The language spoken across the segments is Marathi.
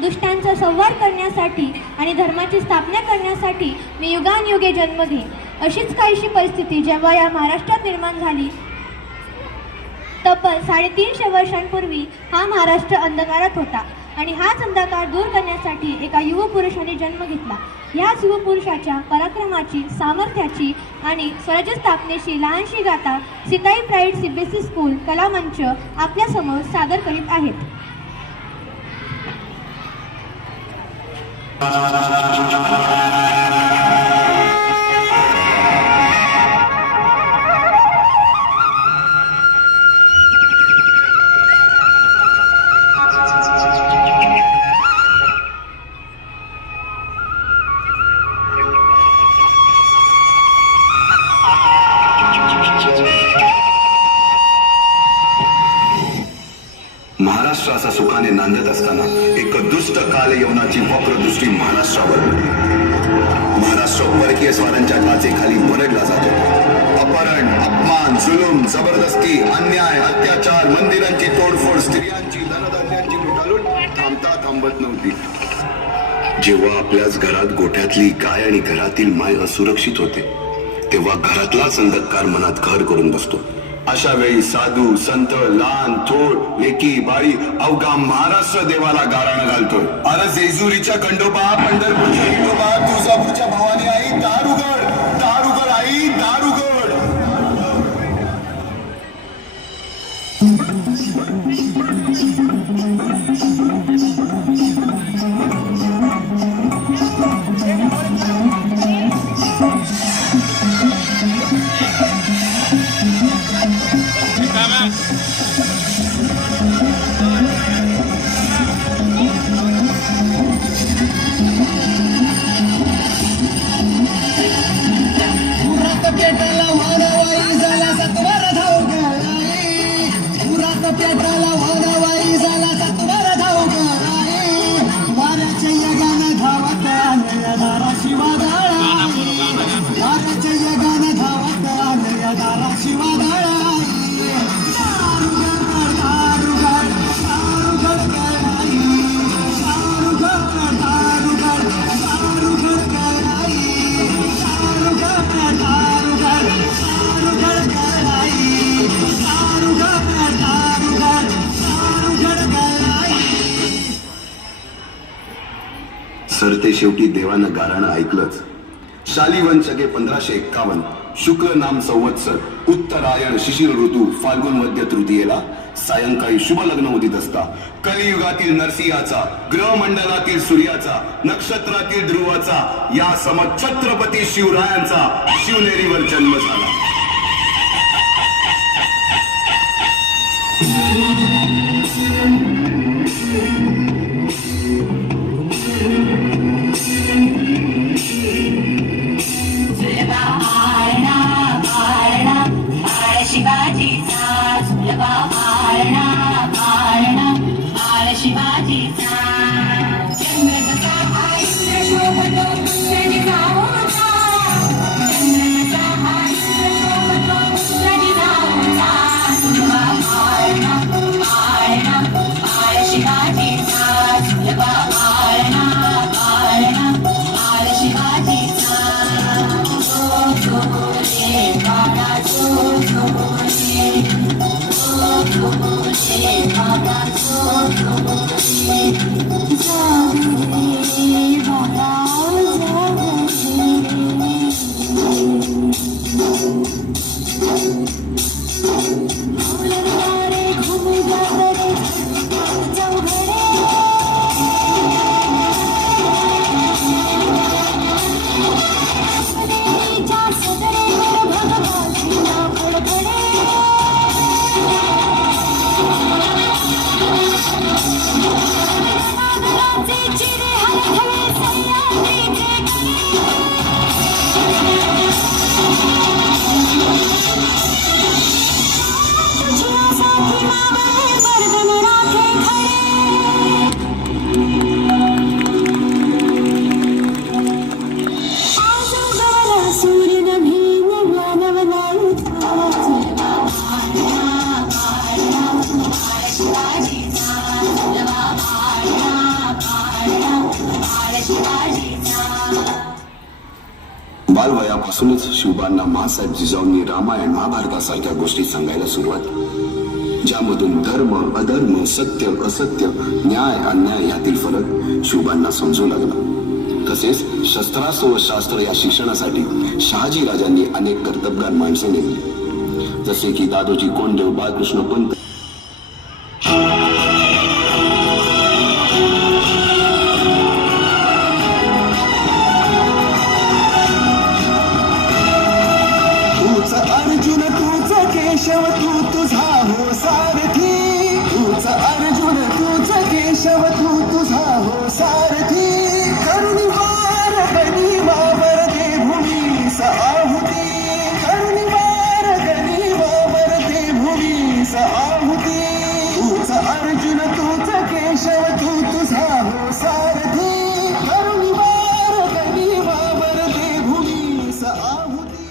दुष्टांचा संहार करण्यासाठी आणि धर्माची स्थापना करण्यासाठी मी युगानयुगे जन्म घेईन. अशीच काहीशी परिस्थिती जेव्हा या महाराष्ट्रात निर्माण झाली. तब्बल 350 वर्षांपूर्वी हा महाराष्ट्र अंधकारात होता आणि हाच अंधकार दूर करण्यासाठी एका युवपुरुषाने जन्म घेतला. ह्याच युवपुरुषाच्या पराक्रमाची, सामर्थ्याची आणि स्वराज्य स्थापनेची लहानशी गाथा सीताई प्राईड सीबीएसई स्कूल कलामंच आपल्यासमोर सादर करीत आहेत. महाराष्ट्र असा सुखाने नांदत असताना एक दुष्ट काल यवनाची वक्रदृष्टी महाराष्ट्रावर. महाराष्ट्र परकीय स्वारांच्या टाचेखाली मरडला जातो. अपहरण, अपमान, जुलूम, जबरदस्ती, अन्याय, अत्याचार, मंदिरांची तोडफोड, स्त्रियांची, धनधान्यांची लुटालूट थांबता थांबत नव्हती. जेव्हा आपल्याच घरात गोठ्यातली गाय आणि घरातील माय असुरक्षित होते, तेव्हा घरातलाच अंधकार मनात घर करून बसतो. अशा वेळी साधू, संत, लहान, थोर, लेकी, बाळी अवघा महाराष्ट्र देवाला गाराणं घालतोय. अरे जेजुरीच्या खंडोबा, पंढरपूरच्या विठोबा, तुळजापूरच्या भवानी आई, दार उघड, दार उघड आई, दार उघड. सरते शेवटी देवानं गाराणं ऐकलंच. शालिवन शके 1551 शुक्ल नाम संवत्सर, उत्तरायण शिशिर ऋतू, फाल्गुन मध्य तृतीयेला सायंकाळी शुभ लग्न उदित असता कलियुगातील नरसिंहाचा, ग्रहमंडलातील सूर्याचा, नक्षत्रातील ध्रुवाचा, या सम छत्रपती शिवरायांचा शिवनेरीवर जन्म झाला. शिवाजी बालवयापासूनच शिवबांना माँसाहेब जिजाऊंनी रामायण महाभारतासारख्या गोष्टी सांगायला सुरुवात केली, ज्यामधून धर्म अधर्म सत्य असत्य न्याय अन्याय यातील फरक शिवबांना समजू लागला। तसेच शस्त्रास्त्र व शास्त्र या शिक्षणासाठी शहाजी राजांनी अनेक कर्तबगार माणसे नेमली, जसे की दादोजी कोंडदेव, बाळकृष्ण पंत। अर्जुन तूच केशव तू तुझा हो सारथी, तूच अर्जुन तूच केशव तू तुझा हो सारथी, करुणी वार गणी वावर दे भूमीस आहुती, करुणी वार गणी वावर दे भूमीस आहुती, तूच अर्जुन तूच केशव तू तुझा हो सारथी, करुणी वार गणी वावर दे भूमीस आहुती।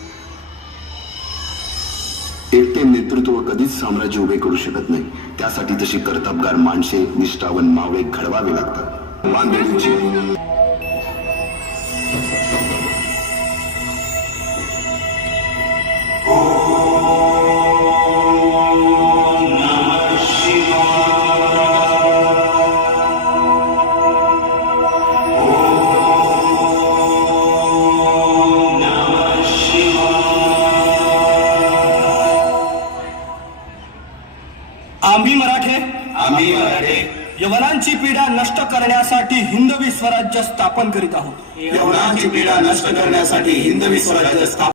एकटे नेतृत्व कधीच साम्राज्य उभे करू शकत नाही, त्यासाठी तशी कर्तबगार माणसे निष्ठावन मावळे घडवावे लागतात। बांधणीची आम्ही मराठे यवनांची पीडा नष्ट करण्यासाठी हिंदवी स्वराज्य स्थापन करीत आहोत। यवनांची पीडा नष्ट करण्यासाठी हिंदवी स्वराज्य स्थापन